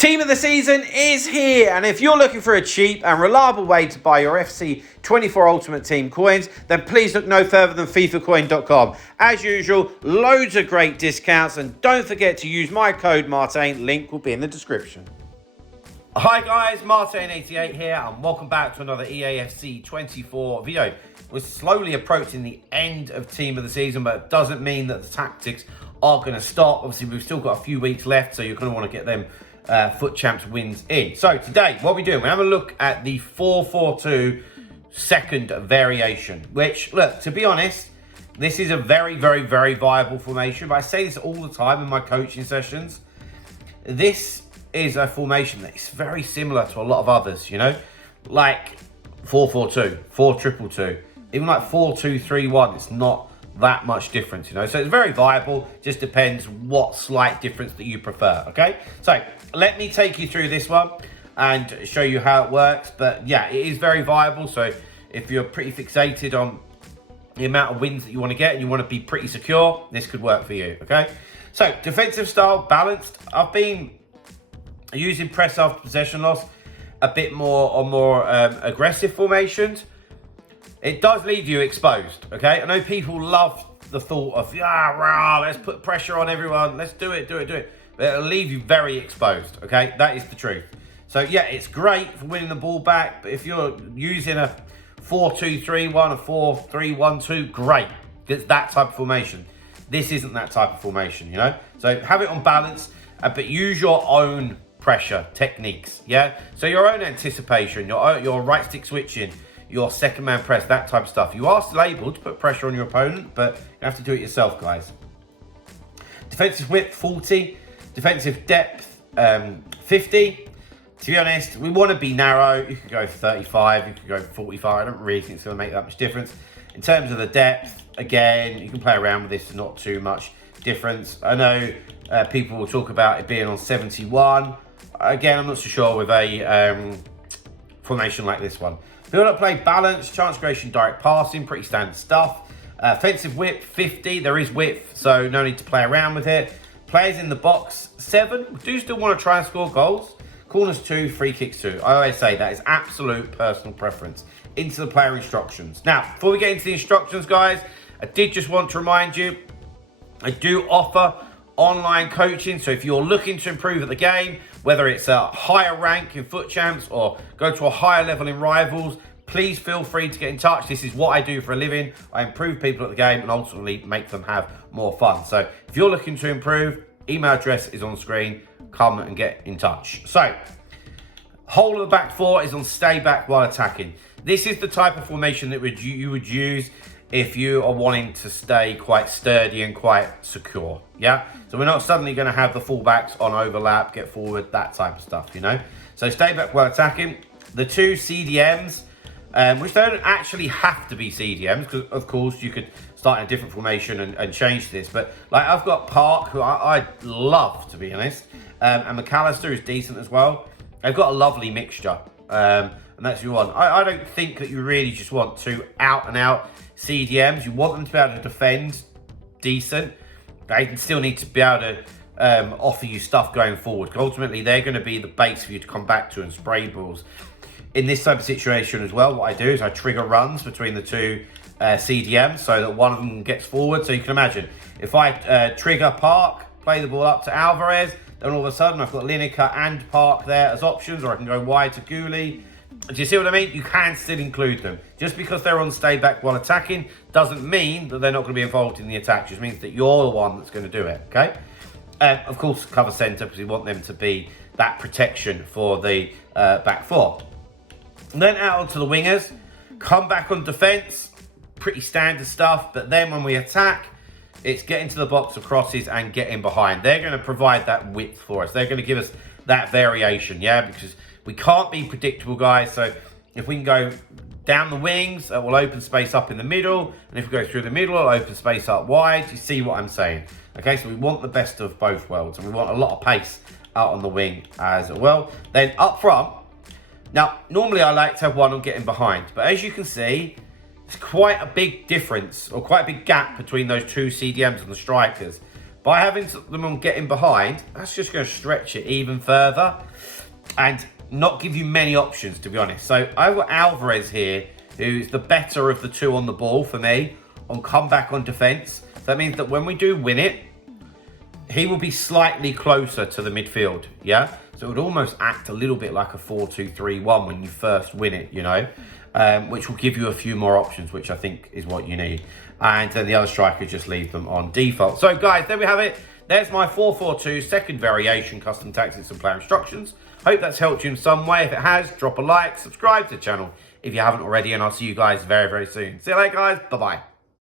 Team of the season is here, and if you're looking for a cheap and reliable way to buy your FC 24 Ultimate Team coins, then please look no further than FIFAcoin.com. As usual, loads of great discounts, and don't forget to use my code Martin. Link will be in the description. Hi guys, Martin88 here, and welcome back to another Eafc 24 video. We're slowly approaching the end of Team of the Season, but it doesn't mean that the tactics are going to stop. Obviously, we've still got a few weeks left, so you're going to want to get them Foot Champs wins in. So today, what we're doing, we're having a look at the 4-4-2 second variation, which, look, to be honest, this is a very, very, very viable formation, but I say this all the time in my coaching sessions. This is a formation that is very similar to a lot of others, you know, like 4-4-2, 4-2-2, even like 4-2-3-1. It's not that much difference, you know, so it's very viable. Just depends what slight difference that you prefer. Okay, so let me take you through this one and show you how it works. But yeah, it is very viable. So if you're pretty fixated on the amount of wins that you want to get and you want to be pretty secure, this could work for you. Okay, so defensive style, balanced. I've been using press after possession loss a bit more on more aggressive formations. It does leave you exposed, okay? I know people love the thought of, let's put pressure on everyone. Let's do it. But it'll leave you very exposed, okay? That is the truth. So, yeah, it's great for winning the ball back. But if you're using a 4-2-3-1, a 4-3-1-2, great. It's that type of formation. This isn't that type of formation, you know? So have it on balance, but use your own pressure techniques, yeah? So your own anticipation, your right stick switching, your second man press, that type of stuff. You are still able to put pressure on your opponent, but you have to do it yourself, guys. Defensive width, 40. Defensive depth, 50. To be honest, we want to be narrow. You could go 35, you could go 45. I don't really think it's going to make that much difference. In terms of the depth, again, you can play around with this, not too much difference. I know people will talk about it being on 71. Again, I'm not so sure with a formation like this one. Build up play, balance, chance creation, direct passing, pretty standard stuff. Offensive width, 50. There is width, so no need to play around with it. Players in the box, 7. We do still want to try and score goals. Corners 2, free kicks 2. I always say that is absolute personal preference. Into the player instructions. Now, before we get into the instructions, guys, I did just want to remind you, I do offer online coaching. So if you're looking to improve at the game, whether it's a higher rank in Foot Champs or go to a higher level in Rivals, please feel free to get in touch. This is what I do for a living. I improve people at the game and ultimately make them have more fun. So if you're looking to improve, email address is on screen. Come and get in touch. So whole of the back four is on stay back while attacking. This is the type of formation that you would use if you are wanting to stay quite sturdy and quite secure, yeah? So we're not suddenly going to have the fullbacks on overlap, get forward, that type of stuff, you know? So stay back while attacking. The two CDMs, which don't actually have to be CDMs, because of course you could start in a different formation and change this, but like I've got Park, who I love, to be honest, and McAllister is decent as well. They've got a lovely mixture, and that's what you want. I don't think that you really just want two out and out CDMs. You want them to be able to defend decent. They still need to be able to offer you stuff going forward. Ultimately, they're going to be the base for you to come back to and spray balls. In this type of situation as well, what I do is I trigger runs between the two CDMs so that one of them gets forward. So you can imagine, if I trigger Park, play the ball up to Alvarez, then all of a sudden I've got Lineker and Park there as options, or I can go wide to Gooley. Do you see what I mean? You can still include them. Just because they're on stay back while attacking doesn't mean that they're not going to be involved in the attack. It just means that you're the one that's going to do it, okay? Of course, cover centre, because we want them to be that protection for the back four. And then out onto the wingers. Come back on defence. Pretty standard stuff. But then when we attack, it's get into the box of crosses and get in behind. They're going to provide that width for us. They're going to give us that variation, yeah? Because we can't be predictable, guys. So if we can go down the wings, we'll open space up in the middle. And if we go through the middle, it'll open space up wide. You see what I'm saying? Okay, so we want the best of both worlds. And we want a lot of pace out on the wing as well. Then up front. Now, normally I like to have one on getting behind. But as you can see, there's quite a big difference or quite a big gap between those two CDMs and the strikers. By having them on getting behind, that's just going to stretch it even further and not give you many options, to be honest. So I've got Alvarez here, who's the better of the two on the ball for me, on comeback on defence. So that means that when we do win it, he will be slightly closer to the midfield, yeah? So it would almost act a little bit like a 4-2-3-1 when you first win it, you know? Which will give you a few more options, which I think is what you need. And then the other strikers just leave them on default. So guys, there we have it. There's my 4-4-2 second variation, custom tactics and player instructions. Hope that's helped you in some way. If it has, drop a like, subscribe to the channel if you haven't already, and I'll see you guys very, very soon. See you later, guys. Bye-bye.